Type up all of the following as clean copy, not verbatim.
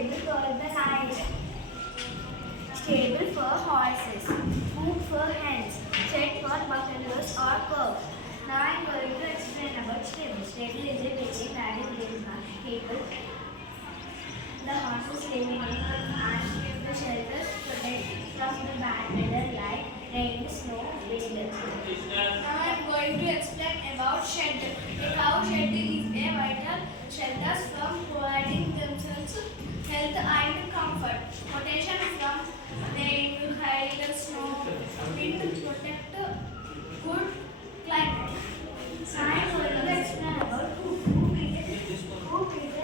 Stable for the night. Stable for horses. Coop for hens. Shed for buffaloes or cows. Now I am going to explain about stable. Stable is a building that is built by people. The horses live in it and the shelters protect from the bad weather like rain, snow, wind. Now I am going to explain about shed. A cow shed is a vital shelter from providing themselves health and comfort. Protection from rain, hail, snow, wind protect good climate. Now I am going to explain about coop. Coop is a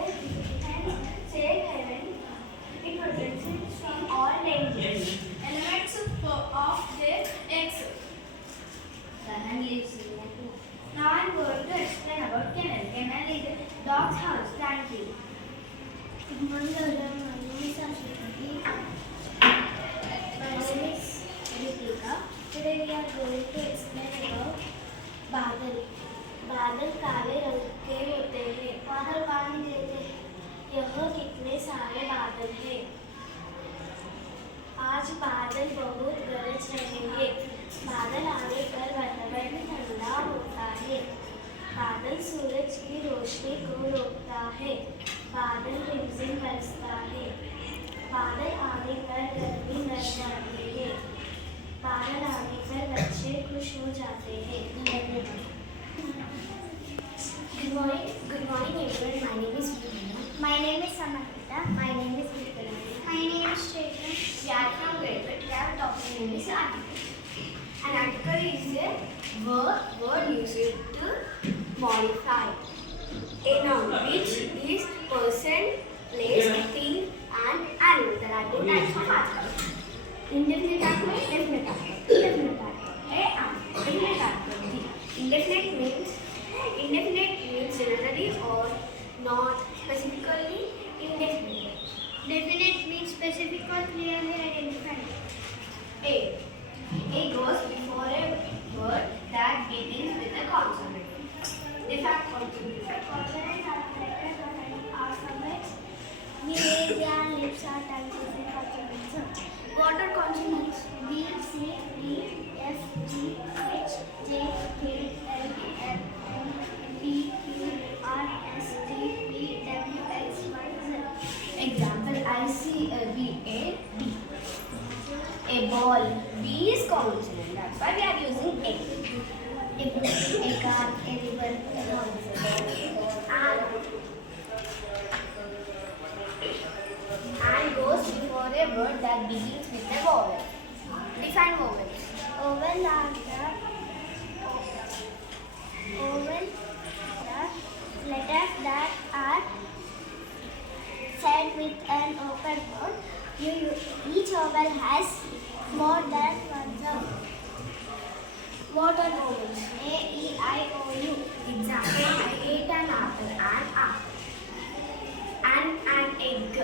safe haven. It protects it from all dangers. Elements of their eggs. The hen lives in a coop. Now I am going to explain about kennel. Kennel is a dog's house. Thank you. Good morning, everyone. My name is Ashwini. My name is Ritika. Today we are going to explain about बादल. बादल काले रंग के होते हैं. बादल पानी देते हैं. यह कितने सारे बादल हैं. आज बादल बहुत गरज रहे हैं. बादल आने पर वातावरण ठंडा होता है. बादल सूरज की रोशनी को रोकता है. बादल रिमझिम बरसता है. बादल आने पर गर्मी मर जाती है. बादल आने पर बच्चे खुश हो जाते हैं. Good morning everyone. My name is Vidya. My name is Samantha. My name is Vikram. My name is Chetan. We are from grade 8. We have topic name is article. An article is a word used to modify a noun which is person, place, thing, and animal. There are two types of articles: indefinite article, definite article. Indefinite article A and definite article B. Indefinite means generally or not specifically indefinite. Definite means specific or clearly identified. A goes before a word that begins with a consonant. Defect consonants Consonants are connected by alphabets. Knees and lips are tied to the consonants. What are consonants? B, C, D, F, G, H, J, K, L, M, N, P, Q, R, S, T, V, W, X, Y, Z. Example: I see a B, A, B. A ball. B is consonant. That's why we are using A. A book, a car, a river, a horse. And goes before a word that begins with a vowel. Define vowels. Vowels are the letters that are said with an open mouth. Each vowel has more than one sound. What are vowels? A, E, I, O, U. Example: I ate an apple and an egg.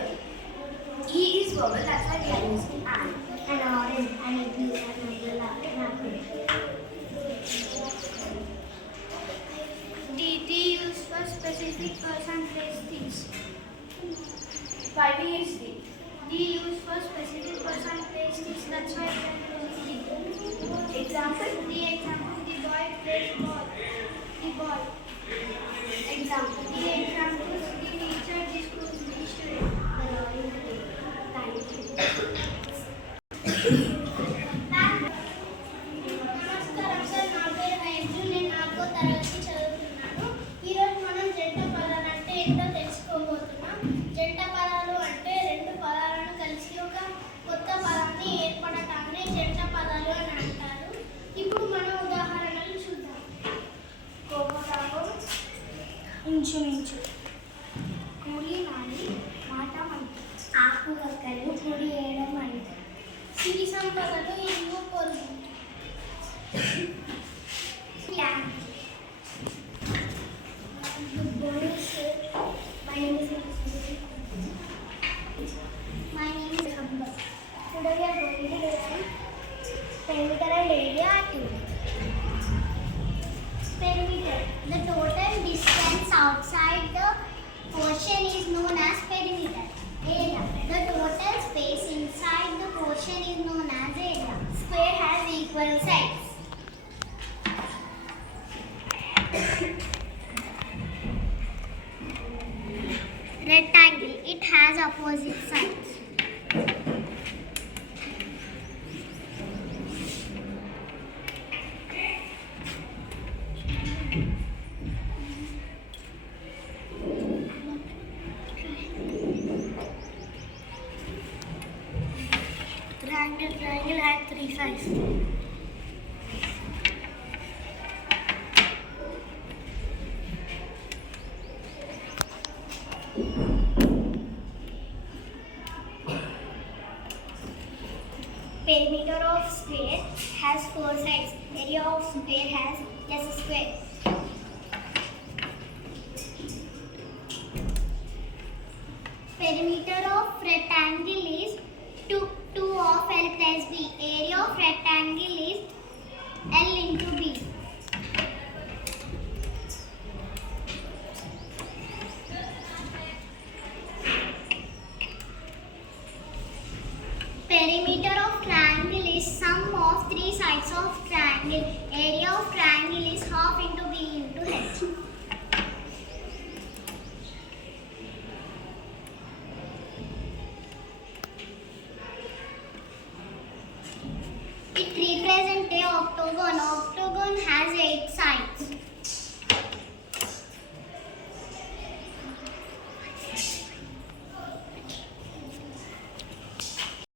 E is vowel, that's why we are using an. An orange, an eagle, an umbrella, an apple. D used for specific person, place, things. Why we use D? D used for specific person, place, things. That's why we are using D. Example: The example, the boy plays ball. The ball. Example: The example, the teacher, the school, the student. The lawyer. Thank you. నమస్కారం sir. నా పేరు rise. నేను 4వ తరగతి చదువుతున్నాను. ఈరోజు మనం జంట పదాలు అంటే ఏంటో తెలుసుకోబోతున్నాం. జంట పదాలు అంటే రెండు పదాలను కలిసి ఒక కొత్త పదాన్ని ఏర్పడటాన్ని జంట పదాలు అని అంటారు. ఇప్పుడు మనం ఉదాహరణలు చూద్దాం. కోపతాపం, ఇంచుమించు. కూలి నాలి, మాట మంట. ఆకువక్కలు పొడి వేయడం అంట. సిరి సంపదలు ఇల్లు పొరుగు. Good morning, sir. My name is Hamba. Today we are going to learn perimeter and area activity. Perimeter. The total distance outside the ocean is known as perimeter. Area. Rectangle. It has opposite sides. Triangle has three sides. Perimeter of square has four sides. Area of square has S square. Perimeter of rectangle is 2 of L plus B. Area of rectangle is L into B. Perimeter of triangle is sum of three sides of triangle. Area of triangle is half into B into H. It represents a octagon. Octagon has 8 sides.